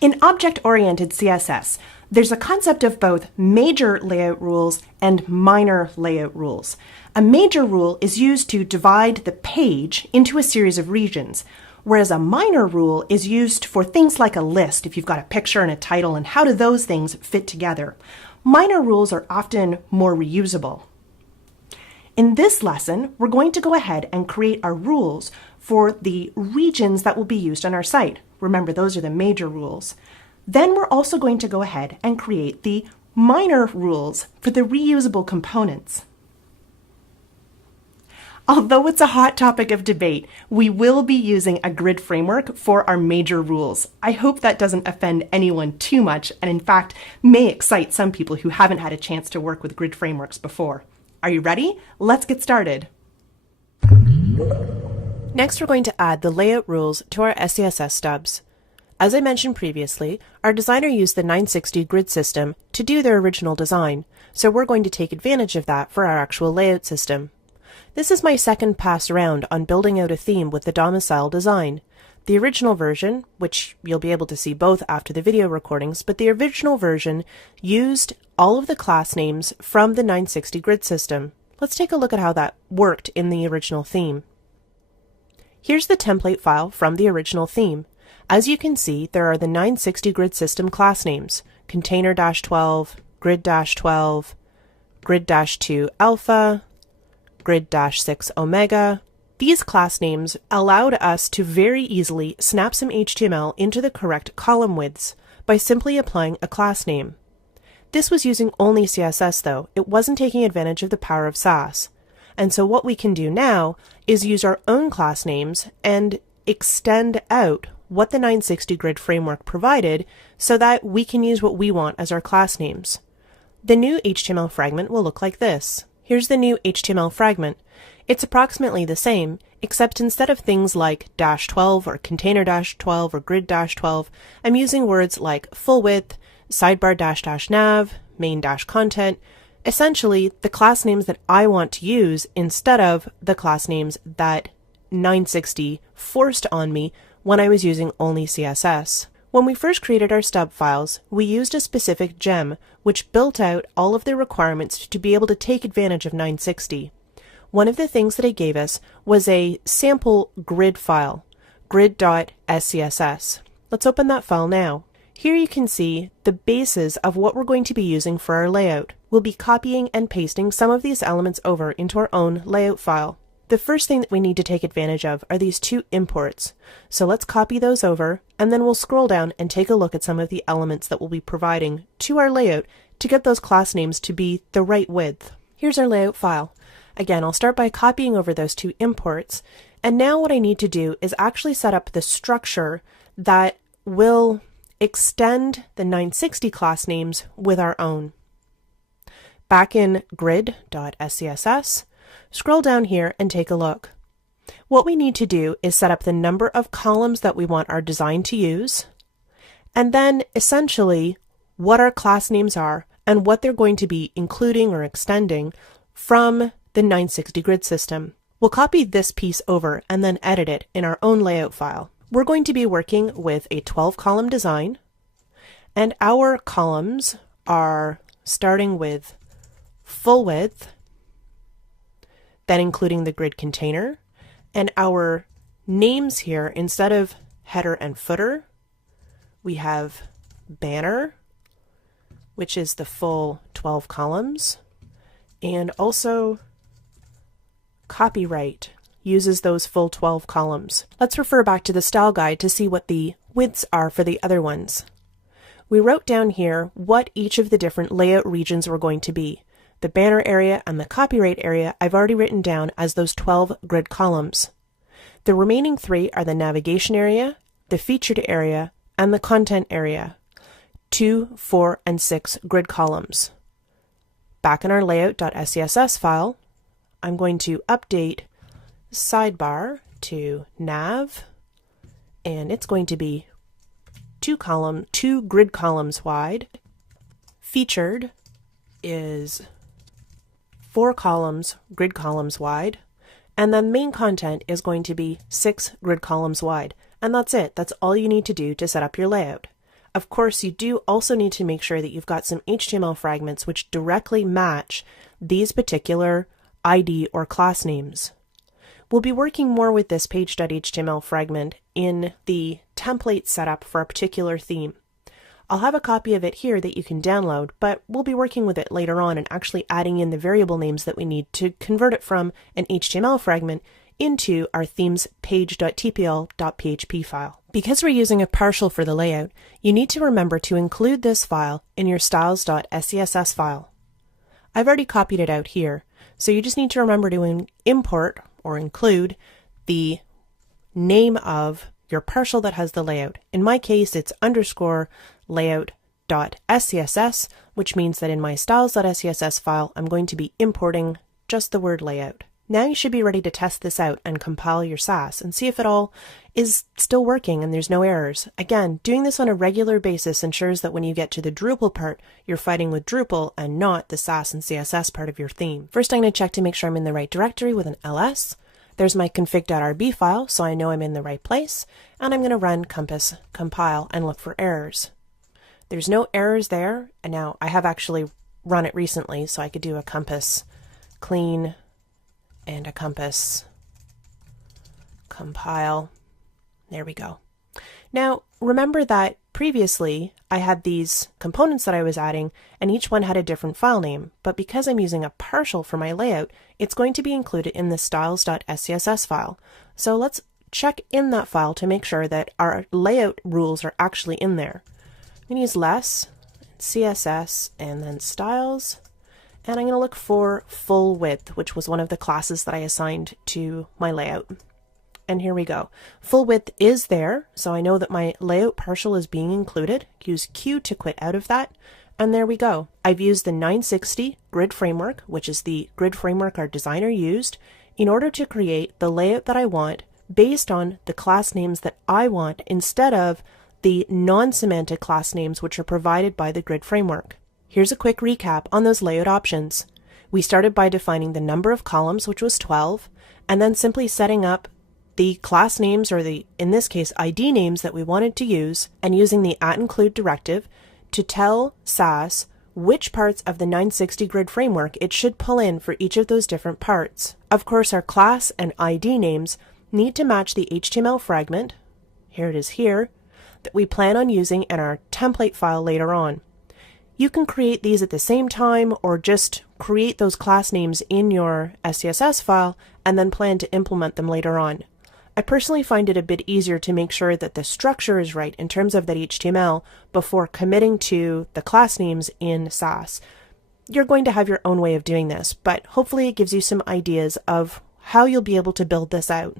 In object-oriented CSS, there's a concept of both major layout rules and minor layout rules. A major rule is used to divide the page into a series of regions, whereas a minor rule is used for things like a list, if you've got a picture and a title, and how do those things fit together. Minor rules are often more reusable. In this lesson, we're going to go ahead and create our rules for the regions that will be used on our site. Remember, those are the major rules. Then we're also going to go ahead and create the minor rules for the reusable components. Although it's a hot topic of debate, we will be using a grid framework for our major rules. I hope that doesn't offend anyone too much, and in fact, may excite some people who haven't had a chance to work with grid frameworks before. Are you ready? Let's get started. Next, we're going to add the layout rules to our CSS stubs. As I mentioned previously, our designer used the 960 grid system to do their original design, so we're going to take advantage of that for our actual layout system. This is my second pass around on building out a theme with the domicile design. The original version, which you'll be able to see both after the video recordings, but the original version used all of the class names from the 960 grid system. Let's take a look at how that worked in the original theme. Here's the template file from the original theme. As you can see, there are the 960 grid system class names: container-12, grid-12, grid-2 alpha, grid-6 omega. These class names allowed us to very easily snap some HTML into the correct column widths by simply applying a class name. This was using only CSS though. It wasn't taking advantage of the power of Sass. And so what we can do now is use our own class names and extend out what the 960 grid framework provided so that we can use what we want as our class names. The new HTML fragment will look like this. Here's the new HTML fragment. It's approximately the same, except instead of things like -12 or container-12 or grid-12, I'm using words like full width, sidebar --nav, main-content, essentially the class names that I want to use instead of the class names that 960 forced on me when I was using only CSS. When we first created our stub files, we used a specific gem, which built out all of the requirements to be able to take advantage of 960. One of the things that it gave us was a sample grid file, grid.scss. Let's open that file now. Here you can see the basis of what we're going to be using for our layout. We'll be copying and pasting some of these elements over into our own layout file. The first thing that we need to take advantage of are these two imports. So let's copy those over, and then we'll scroll down and take a look at some of the elements that we'll be providing to our layout to get those class names to be the right width. Here's our layout file. Again, I'll start by copying over those two imports, and now what I need to do is actually set up the structure that will extend the 960 class names with our own. Back in grid.scss, scroll down here and take a look. What we need to do is set up the number of columns that we want our design to use, and then essentially what our class names are and what they're going to be including or extending from the 960 grid system. We'll copy this piece over and then edit it in our own layout file. We're going to be working with a 12-column design, and our columns are starting with full width, then including the grid container, and our names here, instead of header and footer, we have banner, which is the full 12 columns, and also copyright uses those full 12 columns. Let's refer back to the style guide to see what the widths are for the other ones. We wrote down here what each of the different layout regions were going to be. The banner area and the copyright area I've already written down as those 12 grid columns. The remaining three are the navigation area, the featured area, and the content area. 2, 4, and 6 grid columns. Back in our layout.scss file, I'm going to update sidebar to nav, and it's going to be 2 grid columns wide. Featured is 4 columns, grid columns wide, and then main content is going to be 6 grid columns wide. And that's it. That's all you need to do to set up your layout. Of course, you do also need to make sure that you've got some HTML fragments which directly match these particular ID or class names. We'll be working more with this page.html fragment in the template setup for a particular theme. I'll have a copy of it here that you can download, but we'll be working with it later on and actually adding in the variable names that we need to convert it from an HTML fragment into our theme's page.tpl.php file. Because we're using a partial for the layout, you need to remember to include this file in your styles.scss file. I've already copied it out here, so you just need to remember to import or include the name of your partial that has the layout. In my case, it's underscore layout.scss, which means that in my styles.scss file, I'm going to be importing just the word layout. Now you should be ready to test this out and compile your Sass and see if it all is still working and there's no errors. Again, doing this on a regular basis ensures that when you get to the Drupal part, you're fighting with Drupal and not the Sass and CSS part of your theme. First, I'm going to check to make sure I'm in the right directory with an ls. There's my config.rb file, so I know I'm in the right place, and I'm going to run compass compile and look for errors. There's no errors there, and now I have actually run it recently, so I could do a compass clean and a compass compile. There we go. Now, remember that previously I had these components that I was adding, and each one had a different file name, but because I'm using a partial for my layout, it's going to be included in the styles.scss file. So let's check in that file to make sure that our layout rules are actually in there. I'm going to use less, CSS, and then styles, and I'm going to look for full width, which was one of the classes that I assigned to my layout. And here we go. Full width is there, so I know that my layout partial is being included. Use Q to quit out of that, and there we go. I've used the 960 grid framework, which is the grid framework our designer used, in order to create the layout that I want based on the class names that I want instead of the non-semantic class names which are provided by the grid framework. Here's a quick recap on those layout options. We started by defining the number of columns, which was 12, and then simply setting up the class names, or in this case, ID names that we wanted to use, and using the @include directive to tell Sass which parts of the 960 grid framework it should pull in for each of those different parts. Of course, our class and ID names need to match the HTML fragment, here it is here, that we plan on using in our template file later on. You can create these at the same time or just create those class names in your SCSS file and then plan to implement them later on. I personally find it a bit easier to make sure that the structure is right in terms of that HTML before committing to the class names in Sass. You're going to have your own way of doing this, but hopefully it gives you some ideas of how you'll be able to build this out.